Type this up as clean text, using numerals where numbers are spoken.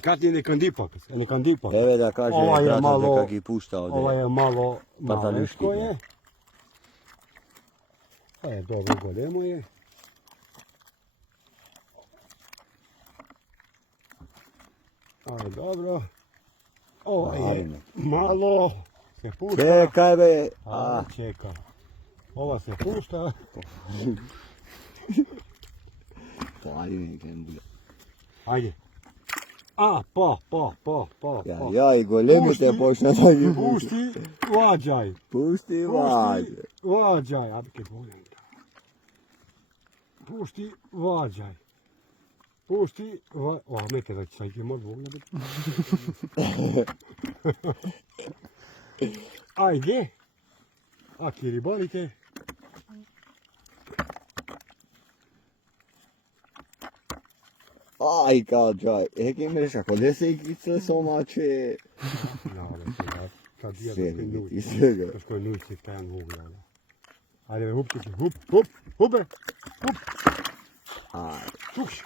Kad je nekan dipak, Evo da kaže Ovaj je brata malo- da kak je pušta ovdje. Ovo je malo Pataluški, maleško je. Dobro, golemo je. Dobro. Ovaj je Ajme. malo se pušta. Čekaj be. Čeka. Ova se pušta. Pali mi kembulja. Ajde. Ja i golemi te počne da ih Pusti, vađaj. Pusti vađe. Vađaj, abike volim. Pusti, vađaj. Pusti, vađaj. O, mete da će sad je mogu ugledati. Ajde. Aki ribarite. Ai kađaj. Eki mreša, kode se ikice somače. Kad je Svega da biti, se svega. nuči. Što je nuči, tajan ugljala. Ajde, hup, hup, hup, hup. Ai. Čuš.